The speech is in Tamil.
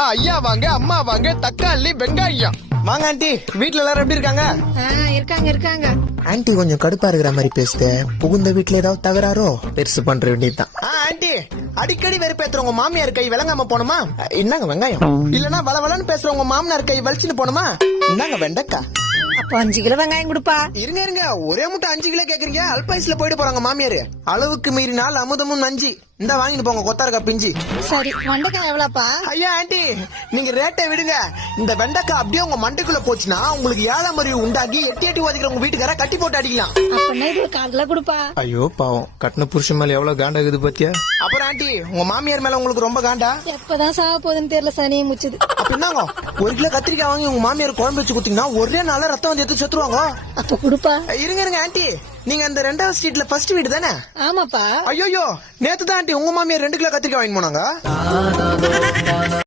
ஐயா வாங்க அம்மா வாங்க தக்காளி வெங்காயம். வாங்க ஆண்டி. வீட்ல எல்லாரும் எப்படி இருக்காங்க? இருக்காங்க இருக்காங்க. ஆன்ட்டி கொஞ்சம் கடுப்பா இருக்கிற மாதிரி பேசுத. புகுந்த வீட்டுல ஏதாவது தகராறோ பெருசு பண்ற வேண்டியதுதான். ஆண்டி அடிக்கடி வெறுப்பேத்துற உங்க மாமியார் கை விளங்காம போணுமா? இன்னாங்க வெங்காயம். இல்லனா வளவளன்னு பேசுற உங்க மாமனார் கை வலிச்சுன்னு போணுமா? இன்னாங்க வெண்டைக்கா அப்போ அஞ்சு கிலோ வெங்காயம் கொடுப்பா. இருங்க இருங்க. ஒரே முட்டை அஞ்சு கிலோ கேக்குறீங்க. அல்பாயுஸ்ல போயிட்டு போறாங்க மாமியார். அளவுக்கு மீறினால் அமுதமும் நஞ்சு. இந்த வாங்கிட்டு போங்க கொத்தாரக்கா பிஞ்சு. சரி வெண்டைக்காய் எவ்வளோப்பா? ஐயா ஆண்டி நீங்க ரேட்டை விடுங்க. இந்த வெண்டைக்காய் அப்படியே உங்க மண்டைக்குள்ள போச்சுன்னா உங்களுக்கு ஏழாம் அறிவு உண்டாக்கி எட்டி எட்டி ஓதிக்கிற உங்க வீட்டுக்கார கட்டி போட்டு அடிக்கலாம். அப்படின்னா இது ஒரு கொடுப்பா? ஐயோ பாவம். கட்டின புருஷன் மேல எவ்வளவு காண்டா இருக்குது பாத்தியா? அப்புறம் ஆண்டி உங்க மாமியார் மேல உங்களுக்கு ரொம்ப காண்டா? எப்பதான் சாக போகுதுன்னு தெரியல சனியை முச்சுது. அப்ப என்னங்க ஒரு கிலோ கத்திரிக்காய் வாங்கி உங்க மாமியார் குழம்பு வச்சு குத்தீங்கன்னா ஒரே நாளா ரத்தம் வந்து எடுத்து செத்துருவாங்க. அப்ப கொடுப்பா. இருங்க இருங்க ஆண்டி. நீங்க அந்த ரெண்டாவது ஸ்ட்ரீட்ல ஃபர்ஸ்ட் வீடு தானே? ஆமாப்பா. ஐயோ நேத்து தான் ஆண்டி உங்க மாமியார் ரெண்டு கிலோ கத்திரிக்காய் வாங்கி போனாங்க.